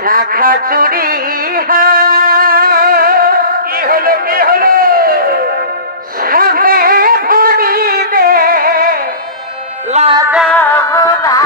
শাখা চুরি কি হলো কি হলো সবে ভরি দে লাগাব না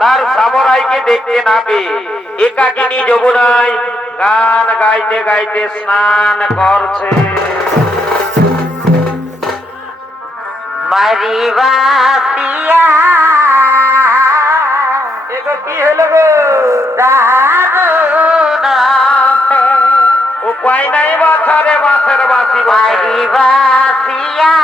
তার সামরাইকে দেখতে না পেয়ে একাকিনী যমুনায় গান গাইতে গাইতে স্নান করছে। মারিবাসিয়া এগো কি হলো গো ও পাই নাই বাছারে বাসের বাসি মারিবাসিয়া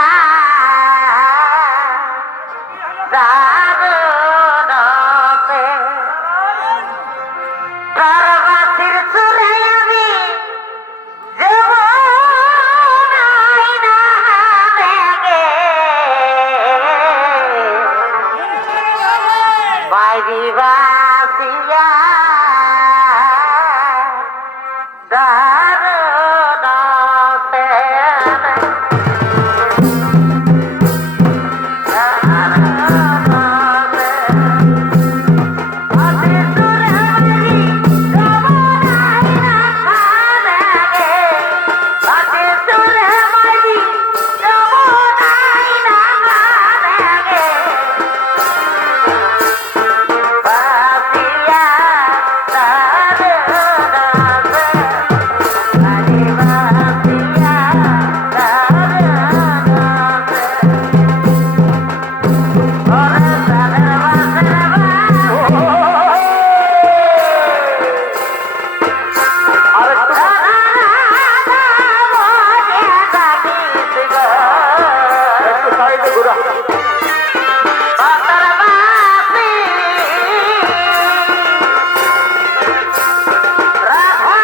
সাইডে ঘুরা বাতার বাসি রাধা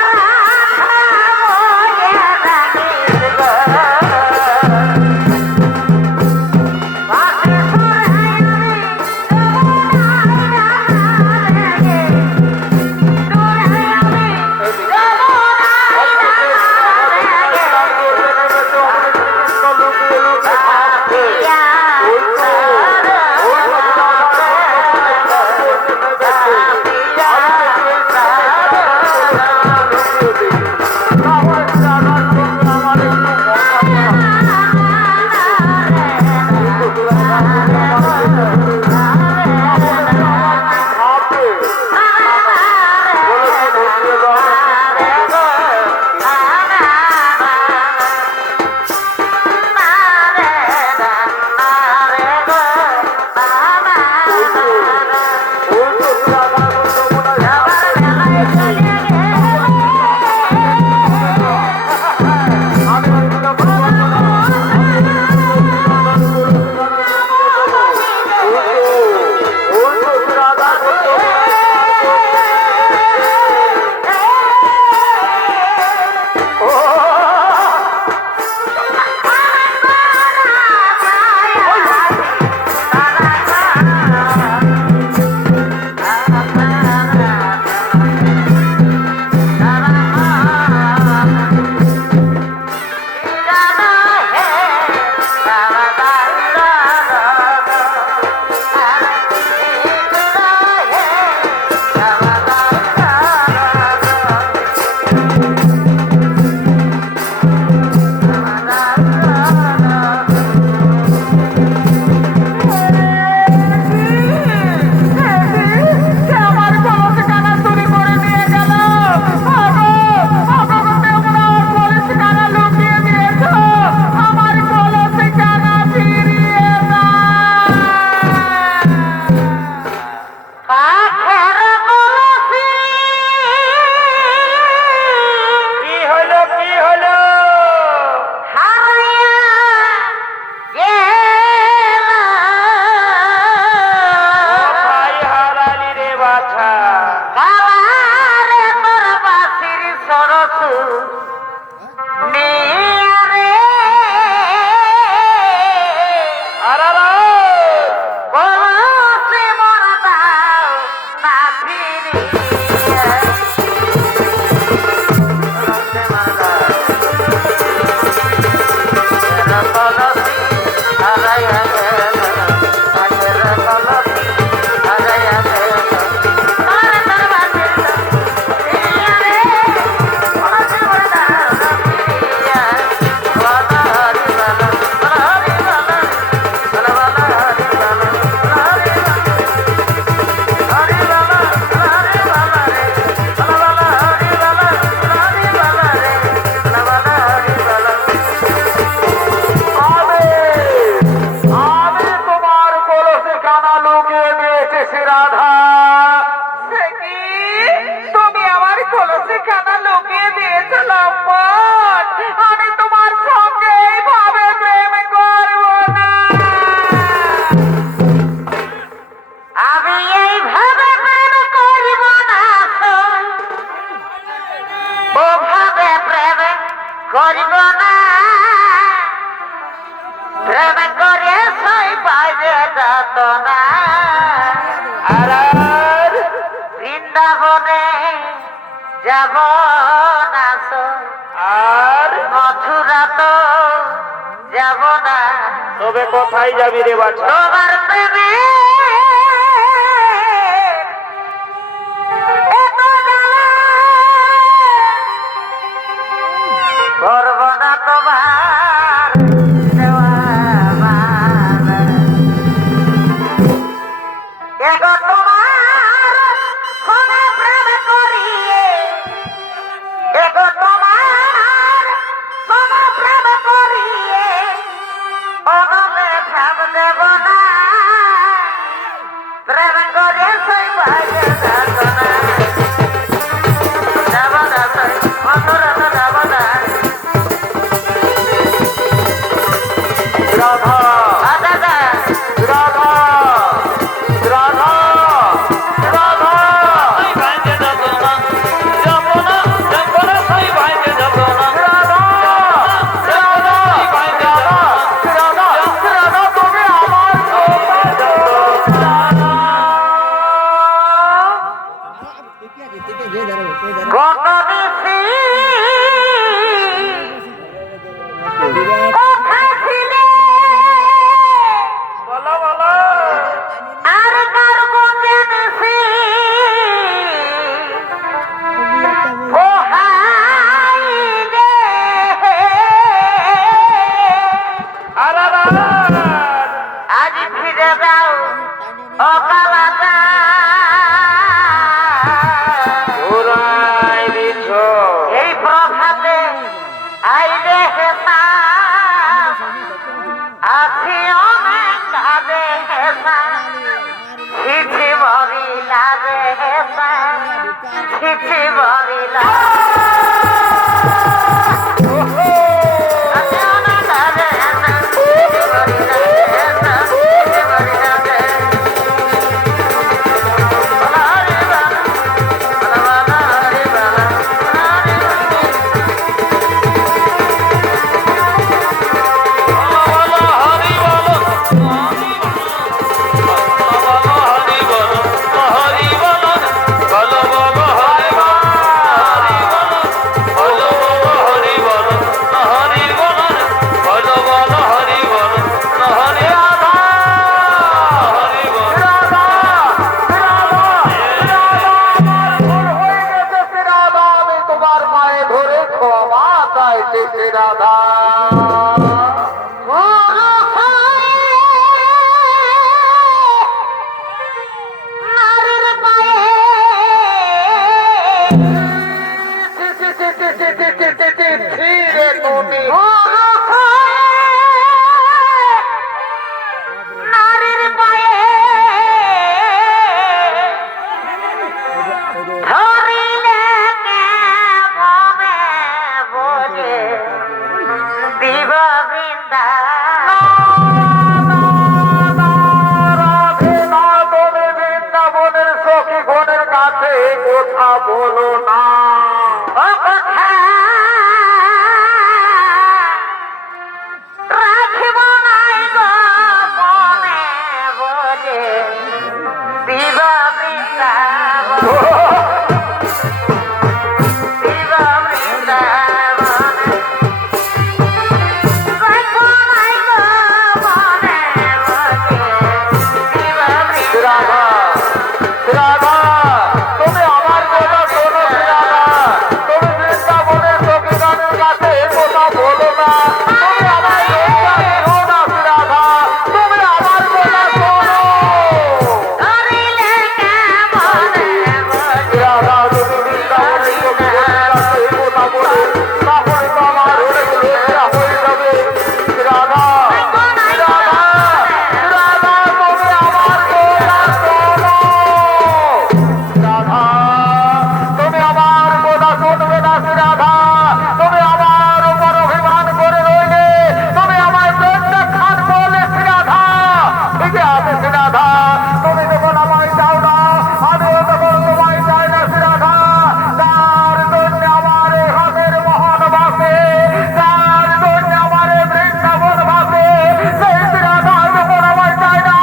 বলে রাখিস গো বাসি বৃন্দাবনে যাব না আর মথুরা তো যাব না, তবে কোথায় যাবি রে বাছা? তোমার প্রেমে করব না তোমার দেওয়া মালা। এগো তোমার সঙ্গে প্রেম করিয়ে, এগো তোমার সঙ্গে প্রেম করিয়ে অনলে ভাব দেব না, প্রেম করে সেই বাইরে যাব না, যাব না সেই মধুরা যাব না। রাধা আজ ফিরে যাও ও কালাটা ঘুরাই দিছ এই প্রভাতে আইলে হেসা আছি অনেক কাজে হেসা ছিছি বড়ি লাগে হেসা ছিছি বড়ি লাগে আছি অনেক কাজে হেসা ছিছি বড়ি লাগে হেসা ছিছি বড়ি লাগে হরি বালা হরি বালা হরি বালা তোমার মায়ে ধরে ক্ষমা চাইতেছে রাধা ধীরে তুমি নারীর পায়ে ধরিলে কেমনে বোঝে দিব বৃন্দা তুমি বৃন্দাবনের সখী গণের কাছে কথা বলো না ও কথা রাখিব নাই গো মনে বোঝে দিব বৃন্দা দিব বৃন্দা রাখিব নাই গো মনে বোঝে দিব বৃন্দা রাধা রাধা তুমি আমার কথা শোনো রাধা তুমি বৃন্দাবনের সখী গণের কাছে কথা বলো না তুমি আমার কথা শোনো না রাধা তুমি আমার কথা শোনো ধরিলে কেমনে বোঝে রাধা যদি বৃন্দাবনের সখী গণের কাছে কথা বলো তাহলে তো আমার অনেক লজ্জা হয়ে যাবে রাধা রাধা রাধা তুমি আমার কথা শোনো রাধা তুমি আমার কথা শুনবে না রাধা তুমি আমার উপর অভিমান করে রইলে তুমি আমায় প্রত্যাখ্যান করলে রাধা ঠিক আছে রাধা তুমি যখন আমায় চাও না আমিও তখন তোমায় চাই না রাধা তার জন্য আমার এই হাতের মহান বাসে তার জন্য আমার এই বৃন্দাবন বাসে সেই রাধা যখন আমায় চাই না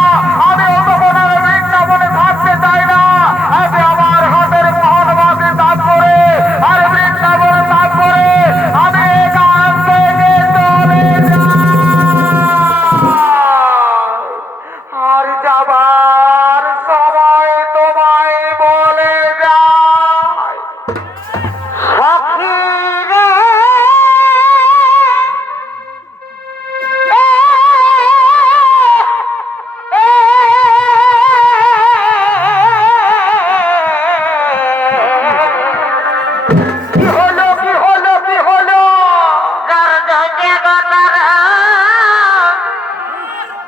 আমিও তখন আর বৃন্দাবনে থাকতে চাই না আজকে আমার হাতের মহান বাসে তাপ করে আর বৃন্দাবনে তাপ করে আমি এখান থেকে চলে যাই আর যাবার সময় তোমায় বলে যায় সখী রে কি হলো কি হলো কি হলো গর্জনে গতারা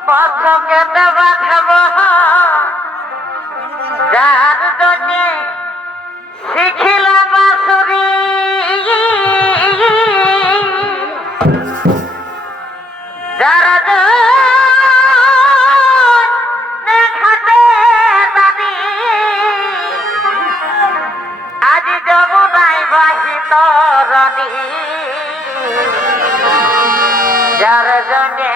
পথকে দেবা খাব যার জন্যে শিখিলাম বাঁশুরি যারা জন্যে খাটে জানি আজ যমুনায় বাহিত রানী যার জন্যে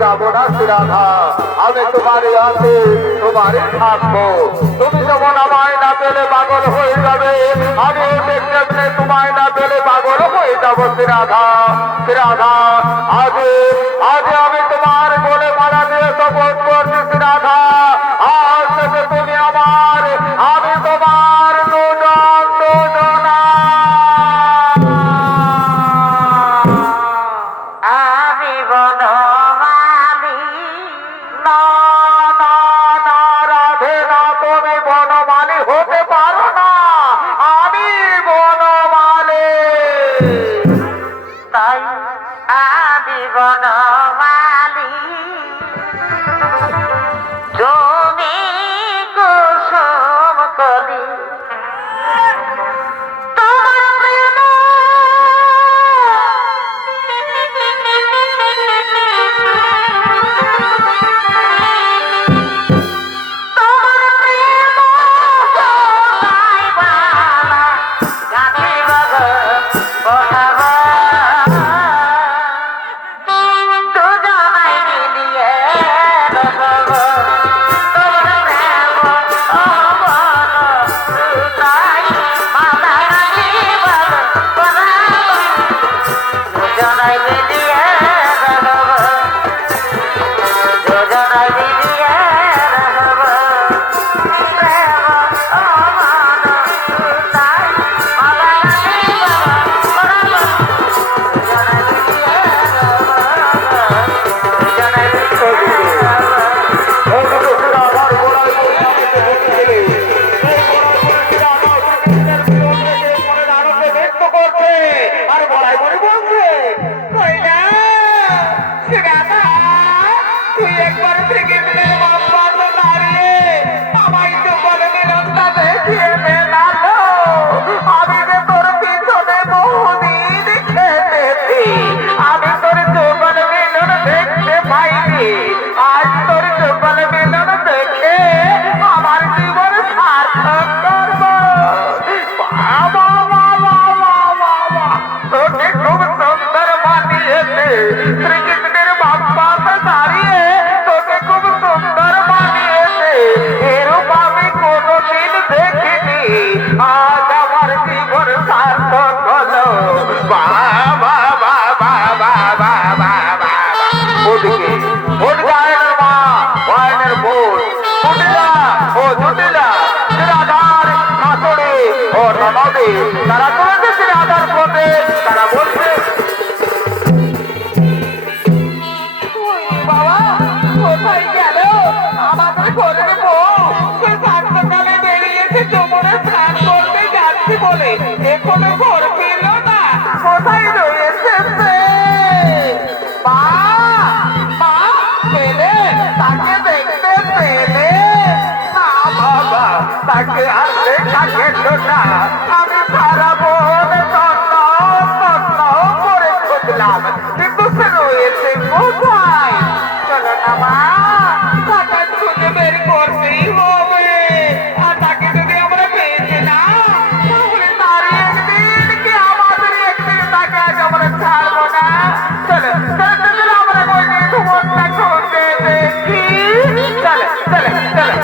যাবো না রাধা, আমি তোমার আছে তোমারই থাকবো। তুমি যেমন আমায় না পেলে পাগল হয়ে যাবে, আমি তেমনি তোমায় না পেলে পাগল হয়ে যাবো রাধা। রাধা আজ আজ আমি তোমার বলে মারা দিয়ে শপথ করছি রাধা, আজ থেকে তুমি আমার, আমি তোমার দুজন দুজনা। আমি বনমালী না না না রাধে না, তুমি বনমালী হতে পারো না, আমি বনমালী। তাই আমি বনমালী তুমি কুসুম কলি তোমার প্রেম তোমার প্রেম গাইবালা গাথি বাগ বনাবা দুজনাই মিলিয়ে রসব তোমার প্রেম অবন তাই মালা গাইবালা বনাবা দুজনাই মিলিয়ে রসব দুজনাই মিলিয়ে রসব প্রেম অবন তাই মালা গাইবালা বনাবা দুজনাই মিলিয়ে রাধার গোড়ায় আনন্দে ব্যক্ত করছে আর বলাই করে বলছে, তুই একবার থেকে দাঁড়িয়ে আমায় তো বলে নিরন্তা দেখিয়ে মেলালো, আমি যে তোর পিছনে বহুদিন খেতেছি, আমি তোর যৌবন মিলন দেখতে পাইনি, আজ তোর যৌবন মিলন দেখে আমার জীবন সার্থক করবো। বাবা বাবা বাবা, তোকে খুব সুন্দর মানিয়েছে, শ্রীকৃষ্ণের বাপ্পা দাঁড়িয়ে তোকে খুব সুন্দর মানিয়েছে, এরূপ আমি কোনোদিন দেখিনি, আজ আমার জীবন সার্থক হলো। বাবা বাবা বাবা বাবা, ওদিকে ওর গায়ের মা গায়ের বোন কুটিলা ও জটিলা রাধার শাশুড়ি ও ননদে তারা করেছে রাধার পথে, তারা বলছে বাবা কোথায় গেল আমাদের ঘরের বউ, সে সাতটাকালে বেরিয়েছে যমুনা স্নান করতে যাচ্ছি বলে এখনো ঘর ফিরল না, কোথায় রয়েছে সে? মা মা পেলে তাকে দেখতে পেলে না? বাবা তাকে আর দেখা গেল না, আমি সারা বন তন্ন তন্ন করে খুঁজলাম, কিন্তু সে রয়েছে কোথায়? চলো না মা, তাকে খুঁজে বের করতেই হবে, আর তাকে যদি আমরা পেয়েছি না তাহলে তার একদিন কি আমাদের একদিন তাকে আজ আমরা ছাড়বো না। চলো চলো চলো আমরা বলছি তোমারটা খুঁজে দেখি, চলো চলো চলো।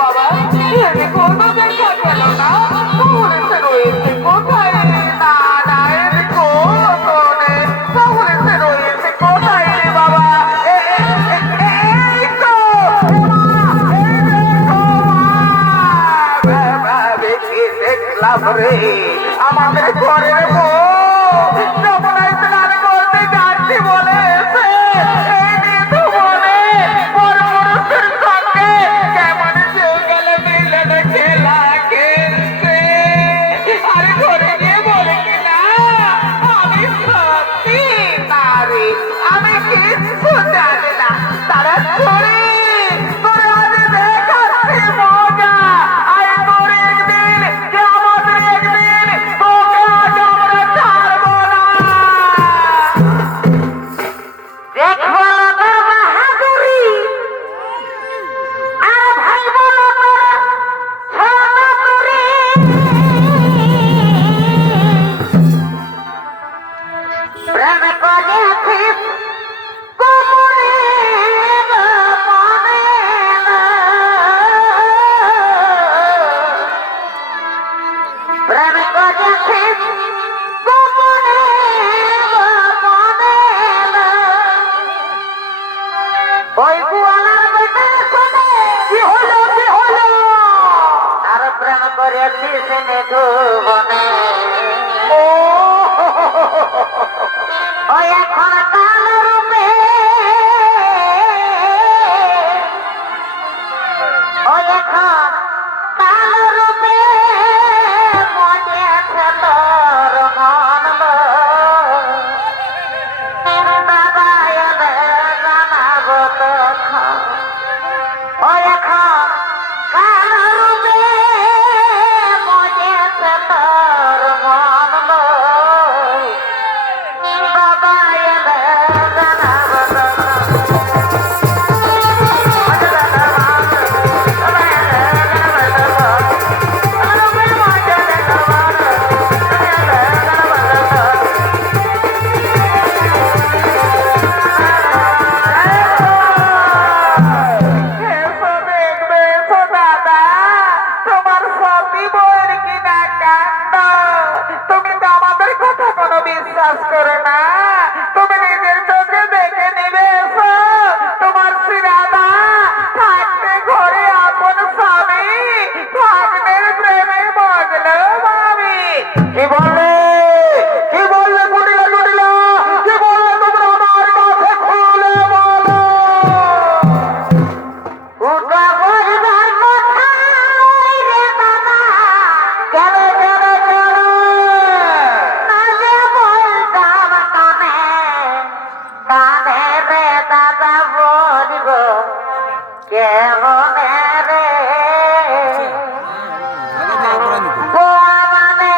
বাবা এদিকে কোনো দেখা গেল না, তাহলে সে রয়েছে কোথায়? না না এদিকে কোনে, তাহলে সে রয়েছে কোথায় রে বাবা? এই তো দেখলাম রে আমাদের ঘরের বউ যমুনায় স্নান করতে যাচ্ছি বলেছে, এই নিধু বলে বড় পুরুষের সঙ্গে কেমন যুগল মিলন খেলা খেলছে, আর ঘরে গিয়ে বলে কিনা আমি সত্যি নারী, আমি কিচ্ছু জানি না, তারা ছড়ি তোর আজ দেখাচ্ছি মজা, আয় তোর একদিন কে আমাদের একদিন তোকে আজ আমরা ছাড়বো না। গেছিস গোপনে গোপনে ওই গোয়ালার বেটা শুনে কি হলো কি হলো আর প্রেম করেছিস নিধুবনে ও ওই এখন কাল রূপে ওই এখন কাল রূপে মজেছে তোর মন দাদা এলে জানাবো তখন ওই এখন কাল রূপে মজেছে তোর মন দাদা এলে জানাবো তখন এসো দেখবে এসো দাদা তোমার সতী বউয়ের কিনা কাণ্ড তুমি তো আমাদের কথা কোনো বিশ্বাস করো না তুমি নিজের চোখে দেখে নিবে এসো তোমার শ্রীরাধা থাকতে ঘরে আপন স্বামী ভাগ্নের প্রেমে মগ্ন ভাবি কি বললে গুডিলা গুডিলা কি বললে তোমরা আমার কাছে খুলে বলো উগা বলবার কথা ওই রে বাবা কেন কেন কেন নালে বলতাম কানে কানে রে দাদা বলিব কেমনে রে গোয়া মানে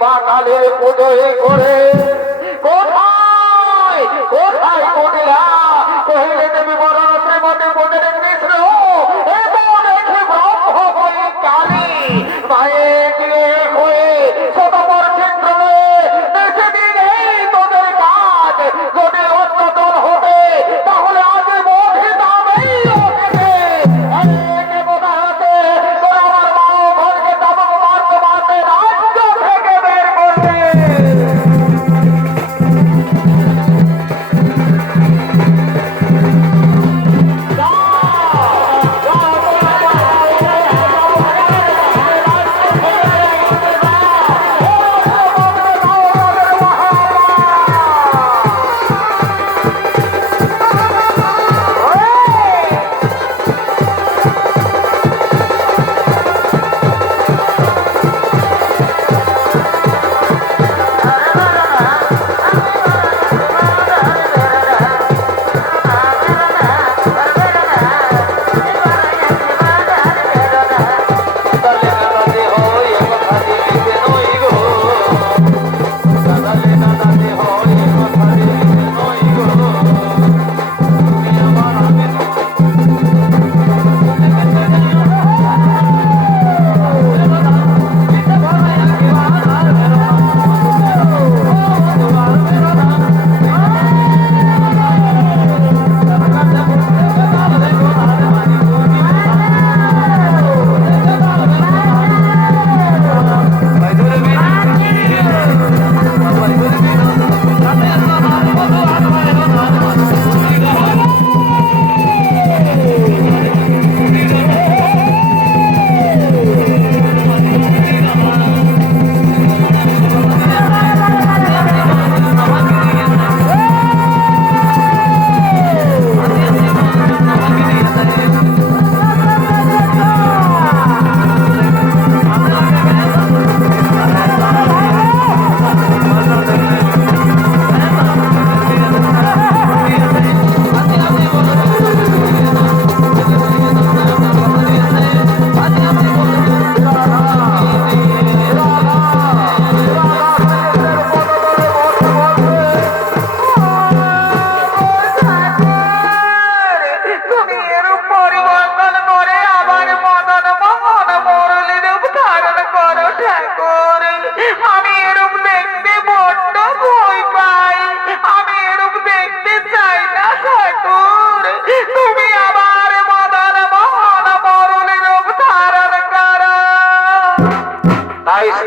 মা কালীর পুজোয় করে কোথায় কোথায় করিলা কহিলে দেবী বরণ শ্রীমতী পুজোর কৃষ্ণ এ তো দেখে ব্রহ্ম হয়ে কালী মায়ে দিয়ে হয়ে শতবর চিত্রে দেশে দিনে তোদের কাজ যদি অন্যতন হতে তাহলে আজ বোধে দামেই ওঠে দেবতা হাতে তোরা আমার মা ও ঘরকে তাবক মারতে মারতে রাজ্য থেকে বের করবে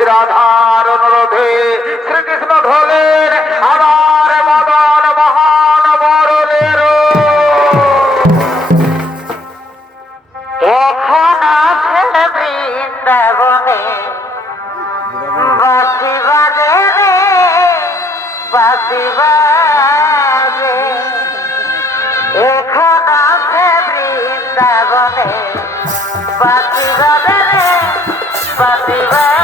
রাধার অনুরোধে শ্রীকৃষ্ণ ঢোলের আবার মদন মহান বরণের এখন আছে বৃন্দাবনে বাঁশি বাজে রে বাঁশি বাজে এখন আছে বৃন্দাবনে বাঁশি বাজে রে বাঁশি বাজে